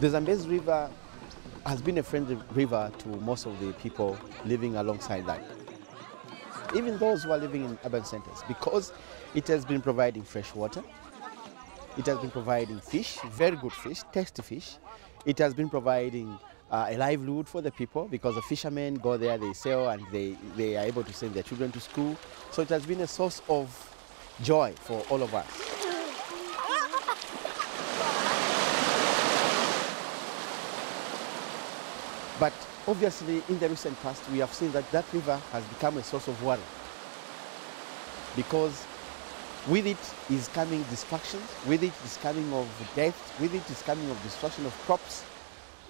The Zambezi River has been a friendly river to most of the people living alongside that. Even those who are living in urban centers, because it has been providing fresh water, it has been providing fish, very good fish, tasty fish. It has been providing a livelihood for the people because the fishermen go there, they sell, and they are able to send their children to school. So it has been a source of joy for all of us. But obviously, in the recent past, we have seen that that river has become a source of worry, because with it is coming destruction, with it is coming of death, with it is coming of destruction of crops,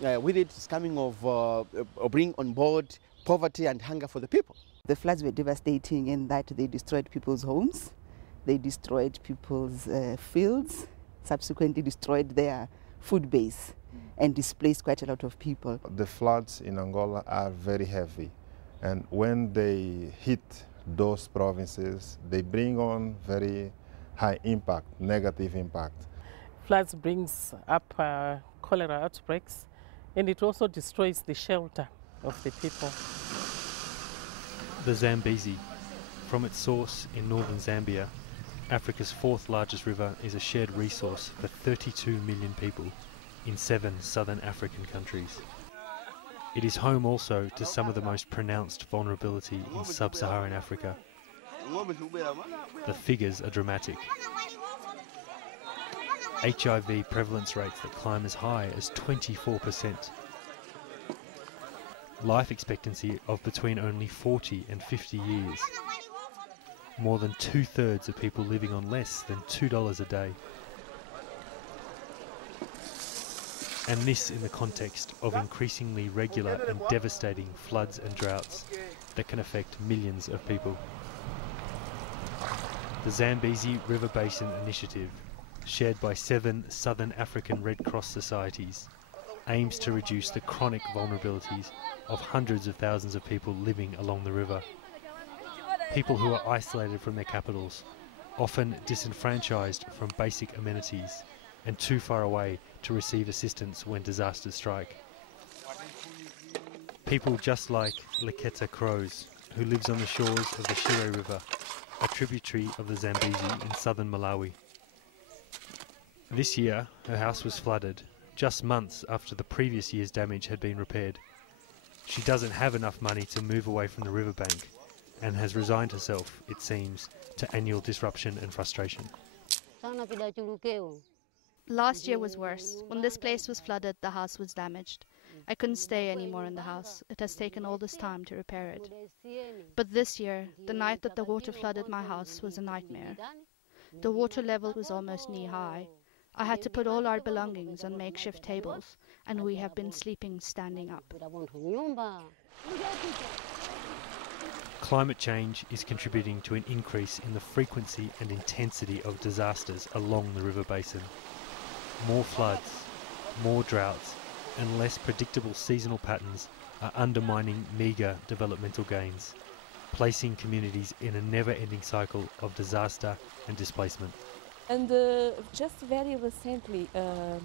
with it is coming of bringing on board poverty and hunger for the people. The floods were devastating in that they destroyed people's homes, they destroyed people's fields, subsequently destroyed their food base and displaced quite a lot of people. The floods in Angola are very heavy, and when they hit those provinces, they bring on very high impact, negative impact. Floods brings up cholera outbreaks, and it also destroys the shelter of the people. The Zambezi, from its source in northern Zambia, Africa's fourth largest river, is a shared resource for 32 million people in 7 southern African countries. It is home also to some of the most pronounced vulnerability in sub-Saharan Africa. The figures are dramatic. HIV prevalence rates that climb as high as 24%. Life expectancy of between only 40 and 50 years. More than 2/3 of people living on less than $2 a day. And this in the context of increasingly regular and devastating floods and droughts that can affect millions of people. The Zambezi River Basin Initiative, shared by 7 Southern African Red Cross societies, aims to reduce the chronic vulnerabilities of hundreds of thousands of people living along the river. People who are isolated from their capitals, often disenfranchised from basic amenities, and too far away to receive assistance when disasters strike. People just like Leketa Crows, who lives on the shores of the Shire River, a tributary of the Zambezi in southern Malawi. This year, her house was flooded, just months after the previous year's damage had been repaired. She doesn't have enough money to move away from the riverbank, and has resigned herself, it seems, to annual disruption and frustration. Last year was worse. When this place was flooded, the house was damaged. I couldn't stay anymore in the house. It has taken all this time to repair it. But this year, the night that the water flooded my house was a nightmare. The water level was almost knee-high. I had to put all our belongings on makeshift tables, and we have been sleeping standing up. Climate change is contributing to an increase in the frequency and intensity of disasters along the river basin. More floods, more droughts, and less predictable seasonal patterns are undermining meagre developmental gains, placing communities in a never-ending cycle of disaster and displacement. And just very recently, a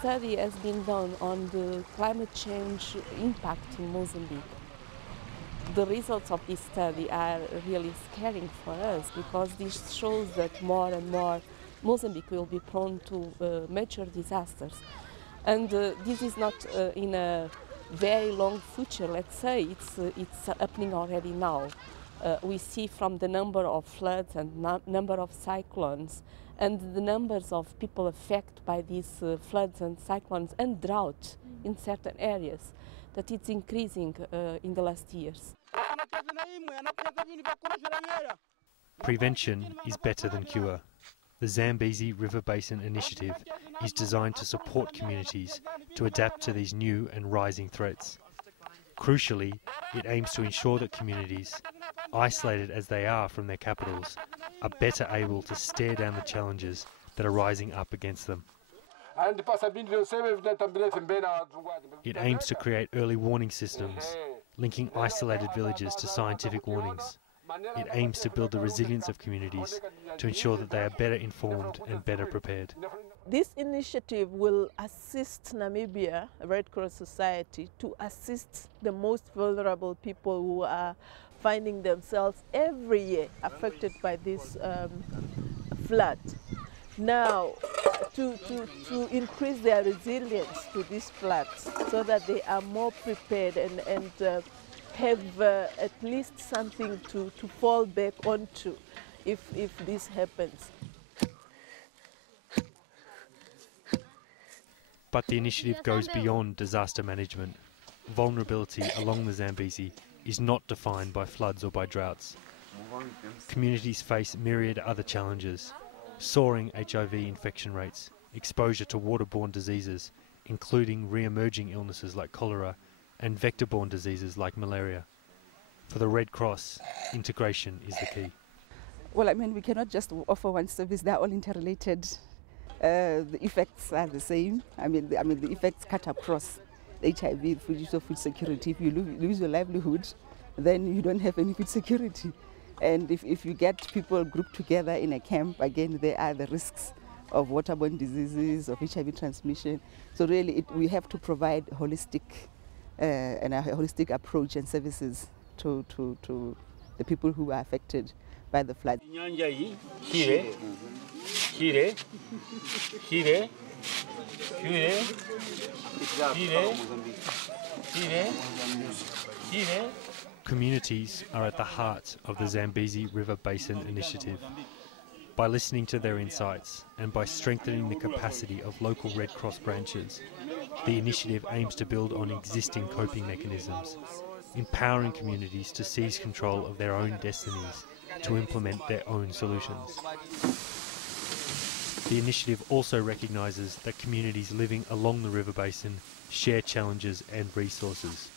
study has been done on the climate change impact in Mozambique. The results of this study are really scaring for us, because this shows that more and more Mozambique will be prone to major disasters. And this is not in a very long future, let's say, it's happening already now. We see from the number of floods and number of cyclones and the numbers of people affected by these floods and cyclones and drought in certain areas that it's increasing in the last years. Prevention is better than cure. The Zambezi River Basin Initiative is designed to support communities to adapt to these new and rising threats. Crucially, it aims to ensure that communities, isolated as they are from their capitals, are better able to stare down the challenges that are rising up against them. It aims to create early warning systems, linking isolated villages to scientific warnings. It aims to build the resilience of communities to ensure that they are better informed and better prepared. This initiative will assist Namibia Red Cross Society to assist the most vulnerable people who are finding themselves every year affected by this flood. Now, to increase their resilience to these floods so that they are more prepared and have at least something to fall back onto if this happens. But the initiative goes beyond disaster management. Vulnerability along the Zambezi is not defined by floods or by droughts. Communities face myriad other challenges: soaring HIV infection rates, exposure to waterborne diseases, including re-emerging illnesses like cholera, and vector-borne diseases like malaria. For the Red Cross, integration is the key. Well, I mean, we cannot just offer one service. They're all interrelated. The effects are the same. I mean, the effects cut across HIV, food security. If you lose your livelihood, then you don't have any food security. And if you get people grouped together in a camp, again, there are the risks of waterborne diseases, of HIV transmission. So really, we have to provide holistic and a holistic approach and services to the people who are affected by the flood. Communities are at the heart of the Zambezi River Basin Initiative. By listening to their insights and by strengthening the capacity of local Red Cross branches, the initiative aims to build on existing coping mechanisms, empowering communities to seize control of their own destinies, to implement their own solutions. The initiative also recognises that communities living along the river basin share challenges and resources.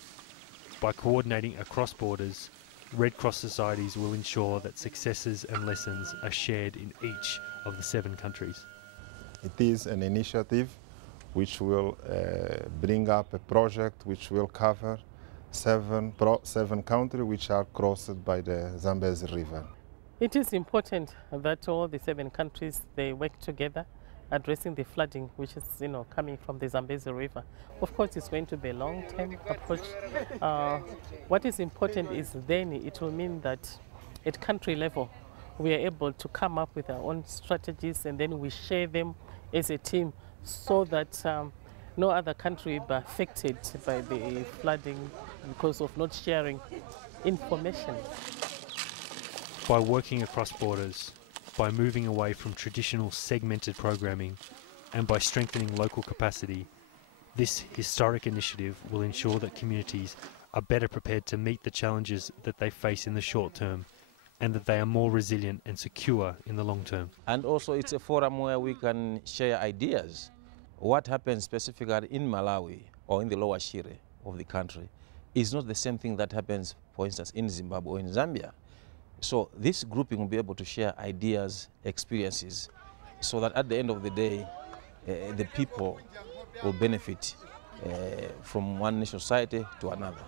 By coordinating across borders, Red Cross societies will ensure that successes and lessons are shared in each of the 7 countries. It is an initiative which will bring up a project which will cover 7 countries which are crossed by the Zambezi River. It is important that all the 7 countries, they work together addressing the flooding which is coming from the Zambezi River. Of course, it's going to be a long-term approach. What is important is then it will mean that at country level we are able to come up with our own strategies and then we share them as a team so that no other country will be affected by the flooding because of not sharing information. By working across borders, by moving away from traditional segmented programming, and by strengthening local capacity, this historic initiative will ensure that communities are better prepared to meet the challenges that they face in the short term, and that they are more resilient and secure in the long term. And also it's a forum where we can share ideas. What happens specifically in Malawi or in the lower Shire of the country is not the same thing that happens, for instance, in Zimbabwe or in Zambia. So this grouping will be able to share ideas, experiences, so that at the end of the day, the people will benefit from one national society to another.